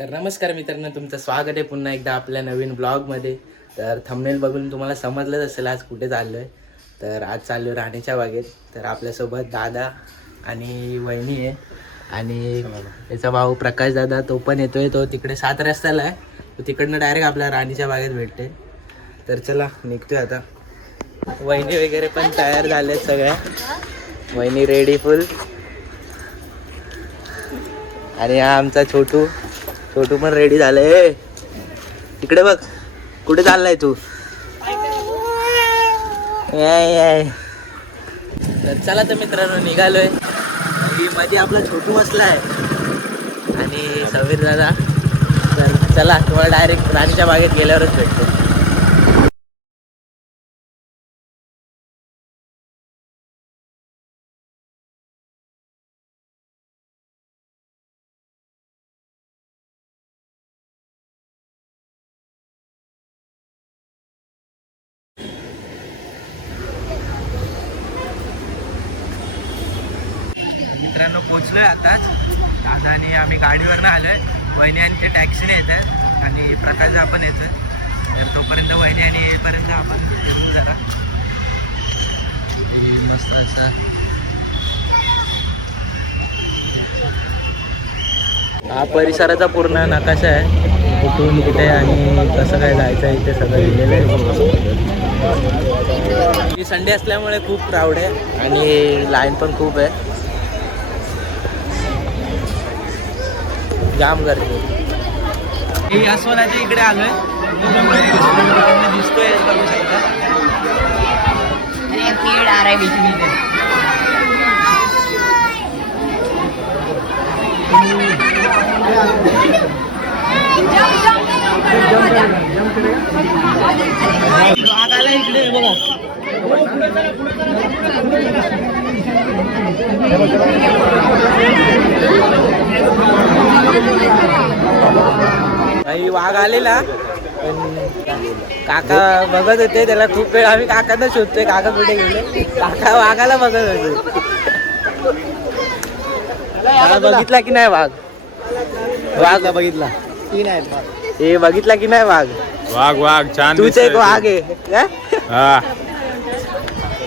तर नमस्कार मित्रांनो, तुमचं स्वागत आहे पुन्हा एकदा आपल्या नवीन ब्लॉगमध्ये. तर थंबनेल बघून तुम्हाला समजलंच असेल आज कुठे चाललो आहे. तर आज चाललो राणीच्या बागेत. तर आपल्यासोबत दादा आणि वहिनी आहे आणि त्याचा भाऊ प्रकाश दादा, तो पण येतोय. तो तिकडे 7 रस्त्याला आहे, तो तिकडनं डायरेक्ट आपल्या राणीच्या बागेत भेटते. तर चला निघतोय आता. वहिनी वगैरे पण तयार झालेत सगळ्या, वहिनी रेडी फुल. आणि हा आमचा छोटू पण रेडी झालंय. तिकडे बघ, कुठे चाललाय तू? तर चला तर मित्रांनो, निघालोय. मध्ये आपला छोटू बसलाय आणि समीर दादा. तर चला, तुम्हाला डायरेक्ट राणीच्या बागेत गेल्यावरच भेटतो. मित्रांनो, पोचलोय आताच. दादा आणि आम्ही गाडीवरनं आलोय. वहिनी आणि ते टॅक्सीने येत आहेत आणि प्रकाश आपण येतोय. तर तोपर्यंत वहिनी आणि येईपर्यंत आपण फिरू जरा. मस्त असा हा परिसराचा पूर्ण नकाशा आहे, कुठून कुठे आणि कसं काय जायचं आहे ते सगळं लिहिलेलं आहे. संडे असल्यामुळे खूप क्राऊड आहे आणि लाईन पण खूप आहे, जाम गर्दी. मी अस्वलाच्या इकडे आलोय, दिसतोय बघू शकता. पेड़ आ रहा है बीच में. वाघ आला इकडे बघा. वाघ आलेला, काका बघत होते त्याला खूप वेळ. आम्ही काकांना शोधतोय, काका कुठे गेले. काका वाघाला बघत होते. बघितला की नाही वाघ? वाघ बघितला की नाही? हे बघितला की नाही वाघ? वाघ छान. तूच एक वाघ आहे.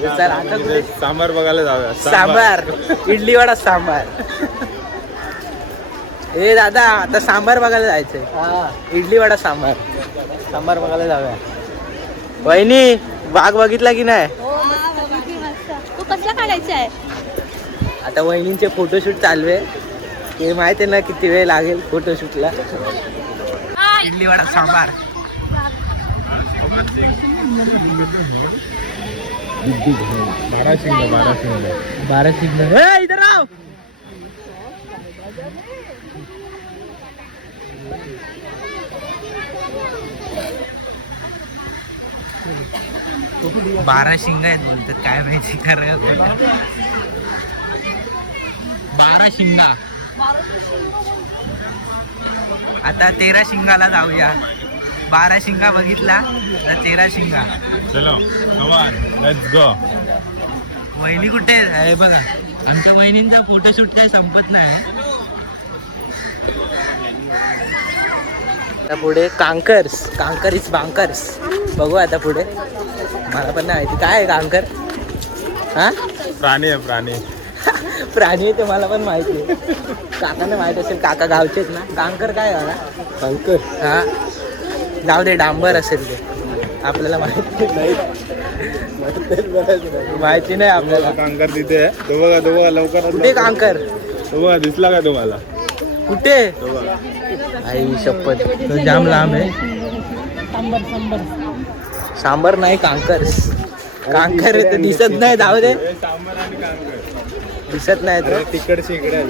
चल आता सांबार बघायला जाऊया. सांबार, इडली वडा सांबार. ए दादा, आता सांबार बघायला जायचंय. इडली वडा सांबार बघायला जाऊया. वहिनी, वाघ बघितला की नाही? तू कसला काढायचा आहे? आता वहिनींचे फोटोशूट चालू आहे. ते माहिती आहे ना किती वेळ लागेल फोटोशूटला. इडली वडा सांबार. बारा इधर आओ. बारा शिंगा आहेत बोलतात, काय माहिती खरं. 12 शिंगा. आता 13 शिंगाला जाऊया. 12 शिंगा बघितला तर 13 शिंगा. चलो लेट्स गो. वहिनी कुठे आहे बघा. आमच्या वहिनींचा फोटोशूट काय संपत नाही. आता पुढे कांकर इज बांकर्स. बघू आता पुढे, मला पण नाही माहिती काय आहे कांकर. हा, प्राणी आहे प्राणी. प्राणी आहे ते मला पण माहिती आहे. काकांना माहित असेल, काका गावचेच ना. कांकर काय आहे? कांकर. हा, जाऊ दे, डांबर असेल ते, आपल्याला माहिती नाही. माहिती नाही आपल्याला. कांकर तिथे आहे, तो बघा लवकर. कुठे कांकर? तो बघा, दिसला का तुम्हाला? कुठे? आई शपथ, तो जाम लांब आहे. सांबर नाही, कांकर आहे, दिसत नाही. जाऊ दे, दिसत नाही तर. तिकडची इकडे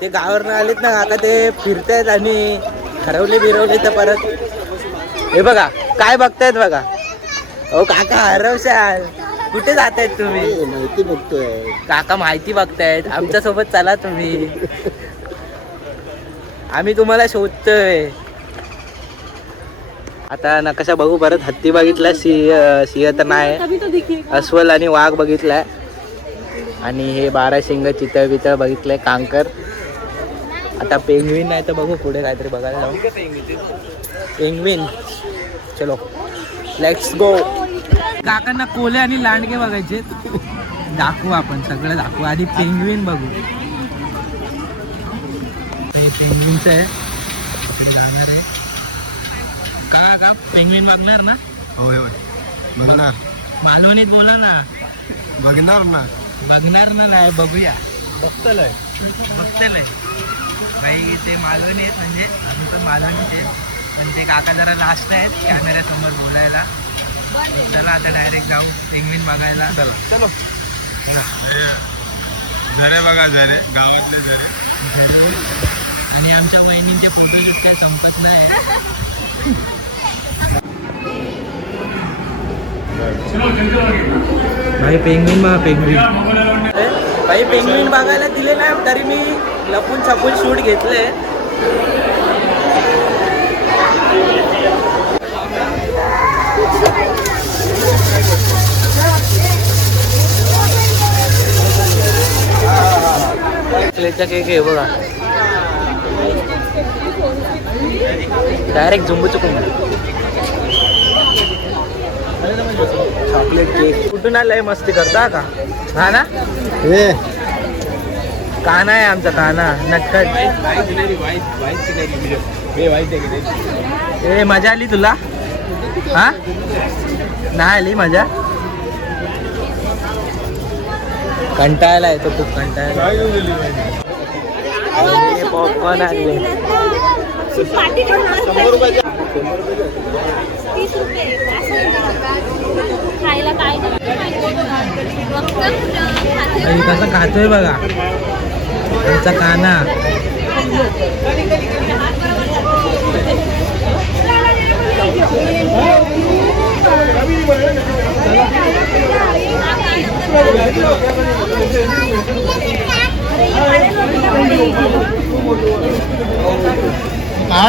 ते गावावरनं आलेत ना काका, ते फिरतायत आणि हरवले तर परत. हे बघा काय बघतायत बघा. ओ काका, हरवशाल. कुठे जातायत तुम्ही? माहिती बघतोय काका, माहिती बघतायत. आमच्या सोबत चला तुम्ही, आम्ही तुम्हाला शोधतोय. आता नकाशा बघू परत. हत्ती बघितला, सिंह तर नाही. अस्वल आणि वाघ बघितलाय आणि हे 12 शिंग चितळ बितळ बघितलंय. कांकर आता पेंग्विन नाही तर बघू पुढे काहीतरी बघायला जाऊ. पेंग्विन चलो लेट्स गो. काकांना कोले आणि लांडगे बघायचे, दाखवू आपण सगळं दाखवू. आधी पेंग्विन बघू. हे पेंग्विनचं आहे, इकडे जाणार आहे. का पेंग्विन बघणार ना? होय होय बघणार. मालवणीत बोला ना. बघणार ना. बघणार ना नाही, बघूया. बघतलंय भाई. ते मालवणी आहेत, म्हणजे आम्ही पण मालवणीच आहेत, पण ते काका जरा लास्ट आहेत कॅमेऱ्यासमोर बोलायला. चला आता डायरेक्ट जाऊ पेंग्विन बघायला. चला चलो. झरे बघा, झरे गावातले झरे. आणि आमच्या बहिणींचे फोटोशूट काही संपत नाही. भाई पेंग्विन बघा, पेंग्विन भाई. पेंग्विन बघायला दिले नाही तरी मी लपून छपून शूट घेतले. केक आहे बघा, डायरेक्ट झुंबू चुकून. चॉकलेट केक कुठून आलंय? मस्ती करता का? हा ना, काना आहे आमचा, काना नटखट. ए मजा आली तुला? हा नाही आली मजा? कंटाळला येतो खूप, कंटाळला. पॉपकॉर्न आणले. खायला काय कसं खातोय बघा आमचा काना.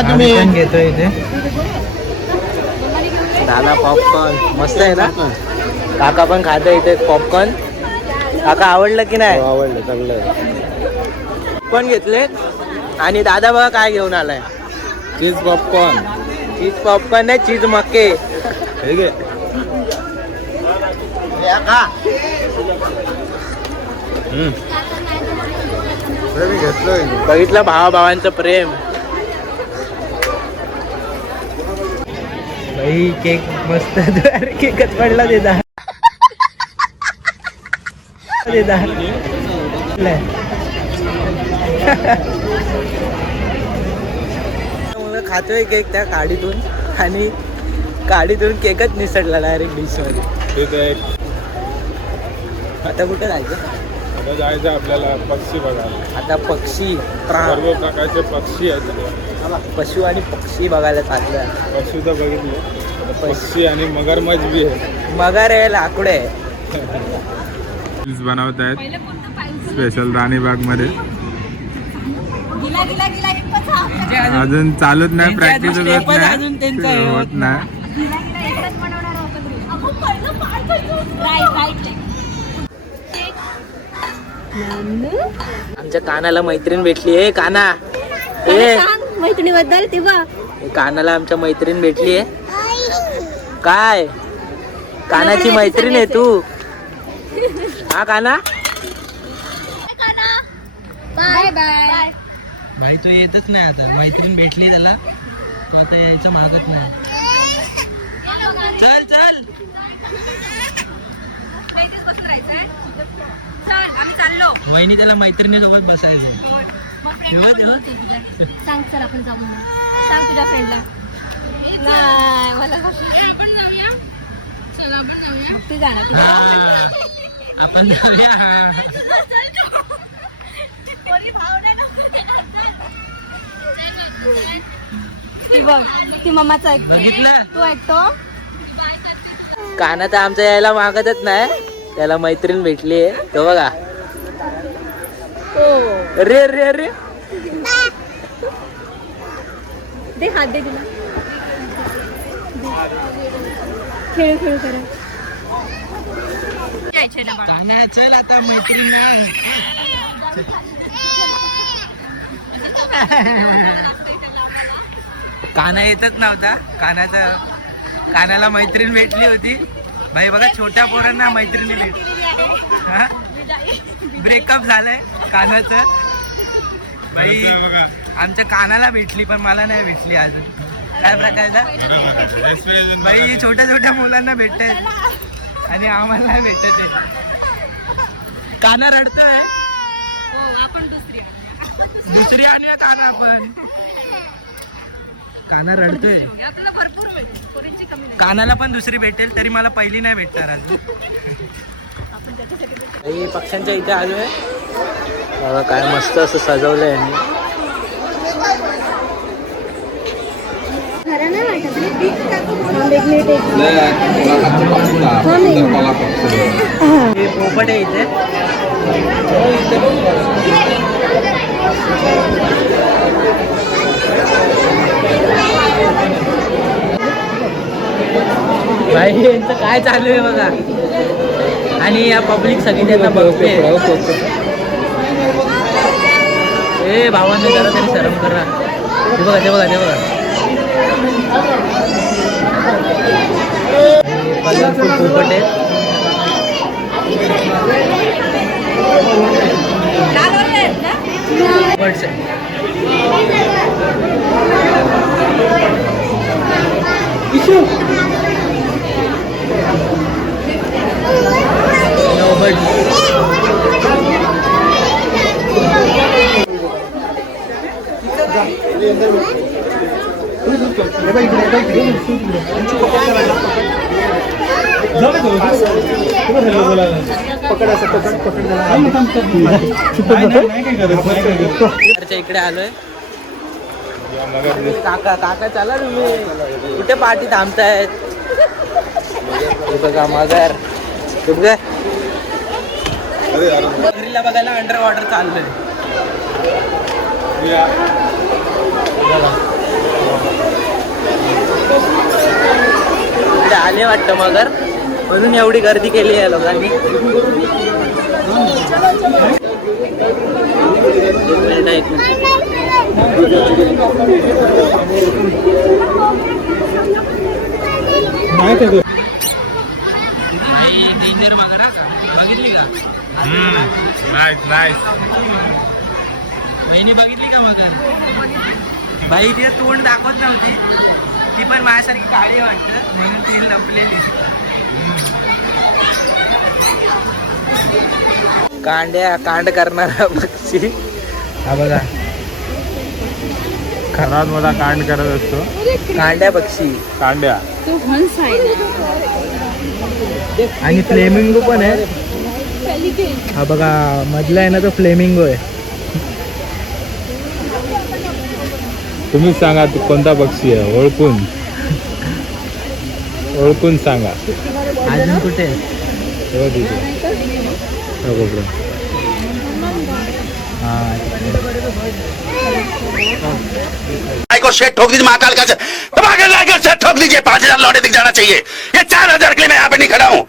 तुम्ही पण घेतोय इथे दादा पॉपकॉर्न. मस्त आहे ना? काका पण खातोय इथे पॉपकॉर्न. काका आवडलं की नाही? आवडलं, चांगलं आहे. पण घेतले. आणि दादा बघा काय घेऊन आलाय. चीज पॉपकॉर्न. चीज पॉपकॉर्न नाही, चीज मक्के. ठीक आहे. बघितलं भावाभावांचं प्रेम. भाई केक मस्त. अरे केकच पडला देदा. खातोय केक त्या काडीतून, आणि काडीतून केकच निसटला डायरेक्ट डिश मध्ये. आता कुठे जायचं? आता जायचं आपल्याला पक्षी बघायला. आता पक्षी, सर्व प्रकारचे पक्षी आहेत. पशु आणि पक्षी बघायला चाललं. पशु तर बघितले, पक्षी आणि मगरमच्छ बी आहे. मगर आहे, लाकडे आहे. बनवत आहेत स्पेशल राणीबाग मध्ये. अजून चालूच नाही, प्रॅक्टिस होत नाही. आमच्या कानाला मैत्रीण भेटली. आहे काना, ए मैत्रिणीबद्दल तेव्हा कानाला आमच्या मैत्रीण भेटली आहे. काय कानाची मैत्रीण आहे तू? हा काना. Bye bye. भाई तो येतच नाही आता. मैत्रीण भेटली त्याला, तो आता यायचं मागत नाही. चल चल वहिनी त्याला मैत्रिणीसोबत बसायचं. सांग चल आपण जाऊ. सांग तुझ्या फ्रेंडला. नाही मला ती जाणार. आपण जाऊया. ती बघ, ती मम्माचं ऐकतो. बघितलं? तू ऐकतो? काना तर आमच्या यायला मागतच नाही. त्याला मैत्रीण भेटली आहे तो बघा. रे रे रे दे हात दे तिला. खेळ खेळ करा. काना चल आता मैत्रीण. काना येतच नव्हता. कानाला मैत्रीण भेटली होती. भाई बघा छोट्या पोरांना मैत्रिणी भेटली. हा ब्रेकअप झालंय कानाचं. भाई आमच्या कानाला भेटली पण मला नाही भेटली अजून. काय प्रकारचा भाई छोट्या छोट्या मुलांना भेटते आणि आम्हाला नाही भेटत. काना रडतोय. दुसरी आणि काना आपण काना रडतोय. कानाला पण दुसरी भेटेल तरी मला पहिली नाही भेटणार अजून. पक्ष्यांच्या इथे आलोय. बघा काय मस्त असं सजवलंय यांनी. पोपट आहे इथे. भाई यांचं काय चालू आहे बघा. आणि या पब्लिक सगळी त्यांना बघते. ए भावांनी जरा तरी शरम करा. ते बघा ते बघा ते बघा. कलरफुल पोपट आहे. बर्ड्स आहे. इकडे आलोय. काका काका चला तुम्ही कुठे पार्टी थांबतायत. बघा मगर मगरीला बघायला अंडर वॉटर चाललोय. इकडे आले वाटतं मगर म्हणून एवढी गर्दी केली आहे लोकांनी. डेंजर मगर बघितली का. बहिणी बघितली का मगर. बाई तिथे तोंड दाखवत नव्हती. ती पण माझ्यासारखी काळी वाटत म्हणून ती लपलेली. कांड करणारा पक्षी हा बघा. खरात मला कांड करत असतो. कांड्या पक्षी कांड्या. तो हंस आहे ना. आणि फ्लेमिंगो पण आहे. हा बघा मधला आहे ना तो फ्लेमिंगो आहे. तुम्हीच सांगा कोणता पक्षी आहे. ओळखून सांगा. अजून कुठे को शेट ठोक दीजिए महाकाल का सेट ठोक दीजिए. 5,000 लौटे दिख जाना चाहिए. ये 4,000 के लिए मैं यहाँ पे नहीं खड़ा हूँ.